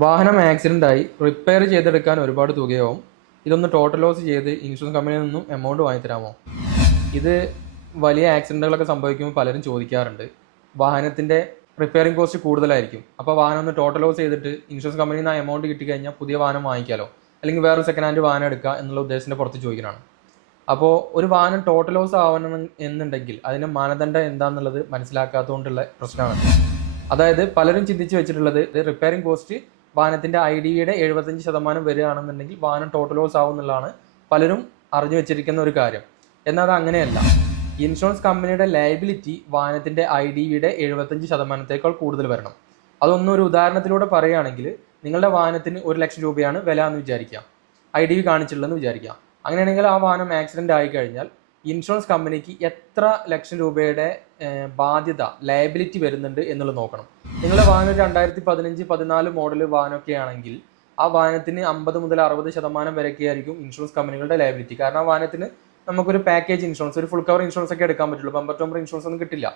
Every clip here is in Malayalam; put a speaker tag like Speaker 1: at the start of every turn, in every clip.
Speaker 1: വാഹനം ആക്സിഡന്റ് ആയി. റിപ്പയർ ചെയ്തെടുക്കാൻ ഒരുപാട് തുകയാവും. ഇതൊന്ന് ടോട്ടൽ ലോസ് ചെയ്ത് ഇൻഷുറൻസ് കമ്പനിയിൽ നിന്നും എമൗണ്ട് വാങ്ങിത്തരാമോ? ഇത് വലിയ ആക്സിഡന്റുകളൊക്കെ സംഭവിക്കുമ്പോൾ പലരും ചോദിക്കാറുണ്ട്. വാഹനത്തിന്റെ റിപ്പയറിംഗ് കോസ്റ്റ് കൂടുതലായിരിക്കും. അപ്പോൾ വാഹനം ഒന്ന് ടോട്ടൽ ലോസ് ചെയ്തിട്ട് ഇൻഷുറൻസ് കമ്പനിയിൽ നിന്ന് ആ എമൗണ്ട് കിട്ടിക്കഴിഞ്ഞാൽ പുതിയ വാഹനം വാങ്ങിക്കാലോ? അല്ലെങ്കിൽ വേറൊരു സെക്കൻഡ് ഹാൻഡ് വാഹനം എടുക്കുക എന്നുള്ള ഉദ്ദേശത്തിന്റെ പുറത്ത് ചോദിക്കുന്നതാണ്. അപ്പോൾ ഒരു വാഹനം ടോട്ടൽ ലോസ് ആവണം എന്നുണ്ടെങ്കിൽ അതിന്റെ മാനദണ്ഡം എന്താണെന്നുള്ളത് മനസ്സിലാക്കാത്തതുകൊണ്ടുള്ള പ്രശ്നമാണ്. അതായത് പലരും ചിന്തിച്ച് വെച്ചിട്ടുള്ളത് റിപ്പയറിംഗ് കോസ്റ്റ് വാഹനത്തിന്റെ ഐ ഡി വിയുടെ എഴുപത്തഞ്ച് ശതമാനം വരികയാണെന്നുണ്ടെങ്കിൽ വാഹനം ടോട്ടൽ ലോസ് ആവും എന്നുള്ളതാണ് പലരും അറിഞ്ഞു വെച്ചിരിക്കുന്ന ഒരു കാര്യം. എന്നാൽ അത് അങ്ങനെയല്ല. ഇൻഷുറൻസ് കമ്പനിയുടെ ലയബിലിറ്റി വാഹനത്തിന്റെ ഐ ഡി വിയുടെ എഴുപത്തഞ്ച് ശതമാനത്തേക്കാൾ കൂടുതൽ വരണം. അതൊന്നും ഒരു ഉദാഹരണത്തിലൂടെ പറയുകയാണെങ്കിൽ നിങ്ങളുടെ വാഹനത്തിന് ഒരു ലക്ഷം രൂപയാണ് വില എന്ന് വിചാരിക്കാം ഐ ഡി വി കാണിച്ചിട്ടുള്ളതെന്ന് വിചാരിക്കാം അങ്ങനെയാണെങ്കിൽ ആ വാഹനം ആക്സിഡന്റ് ആയി കഴിഞ്ഞാൽ ഇൻഷുറൻസ് കമ്പനിക്ക് എത്ര ലക്ഷം രൂപയുടെ ബാധ്യത ലയബിലിറ്റി വരുന്നുണ്ട് എന്നുള്ളത് നോക്കണം. നിങ്ങളുടെ വാഹനം രണ്ടായിരത്തി പതിനഞ്ച് പതിനാല് മോഡൽ വാഹനമൊക്കെ ആണെങ്കിൽ ആ വാഹനത്തിന് അമ്പത് മുതൽ അറുപത് ശതമാനം വരെയൊക്കെ ആയിരിക്കും ഇൻഷുറൻസ് കമ്പനികളുടെ ലയബിലിറ്റി കാരണം വാഹനത്തിന് നമുക്കൊരു പാക്കേജ് ഇൻഷുറൻസ് ഒരു ഫുൾ കവർ ഇൻഷുറൻസ് ഒക്കെ എടുക്കാൻ പറ്റുള്ളൂ. ബമ്പർ ടോമ്പർ ഇൻഷുറൻസ് ഒന്നും കിട്ടില്ല.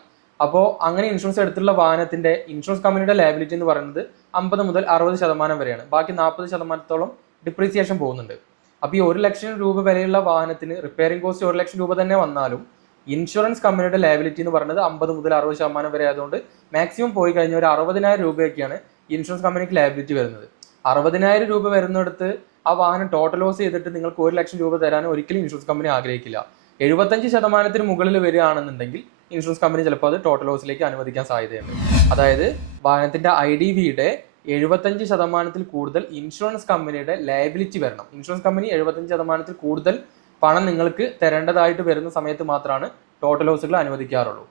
Speaker 1: അപ്പോൾ അങ്ങനെ ഇൻഷുറൻസ് എടുത്തുള്ള വാഹനത്തിന്റെ ഇൻഷുറൻസ് കമ്പനിയുടെ ലയബിലിറ്റി എന്ന് പറയുന്നത് അമ്പത് മുതൽ അറുപത് ശതമാനം വരെയാണ്. ബാക്കി നാൽപ്പത് ശതമാനത്തോളം ഡിപ്രീസിയേഷൻ പോകുന്നുണ്ട്. അപ്പോൾ ഈ ഒരു ലക്ഷം രൂപ വിലയുള്ള വാഹനത്തിന് റിപ്പയറിംഗ് കോസ്റ്റ് ഒരു ലക്ഷം രൂപ തന്നെ വന്നാലും ഇൻഷുറൻസ് കമ്പനിയുടെ ലയബിലിറ്റി എന്ന് പറയുന്നത് അമ്പത് മുതൽ അറുപത് ശതമാനം വരെ ആയതുകൊണ്ട് മാക്സിമം പോയി കഴിഞ്ഞാൽ ഒരു അറുപതിനായിരം രൂപയൊക്കെയാണ് ഇൻഷുറൻസ് കമ്പനിക്ക് ലയബിലിറ്റി വരുന്നത്. അറുപതിനായിരം രൂപ വരുന്നിടത്ത് ആ വാഹനം ടോട്ടൽ ലോസ് ചെയ്തിട്ട് നിങ്ങൾക്ക് ഒരു ലക്ഷം രൂപ തരാൻ ഒരിക്കലും ഇൻഷുറൻസ് കമ്പനി ആഗ്രഹിക്കില്ല. എഴുപത്തഞ്ച് ശതമാനത്തിന് മുകളിൽ വരികയാണെന്നുണ്ടെങ്കിൽ ഇൻഷുറൻസ് കമ്പനി ചിലപ്പോൾ അത് ടോട്ടൽ ലോസിലേക്ക് അനുവദിക്കാൻ സാധ്യതയുണ്ട്. അതായത് വാഹനത്തിന്റെ ഐ ഡി വിയുടെ എഴുപത്തഞ്ച് ശതമാനത്തിൽ കൂടുതൽ ഇൻഷുറൻസ് കമ്പനിയുടെ ലയബിലിറ്റി വരണം. ഇൻഷുറൻസ് കമ്പനി എഴുപത്തഞ്ച് ശതമാനത്തിൽ കൂടുതൽ പണം നിങ്ങൾക്ക് തരേണ്ടതായിട്ട് വരുന്ന സമയത്ത് മാത്രമാണ് ടോട്ടൽ ലോസുകൾ അനുവദിക്കാറുള്ളൂ.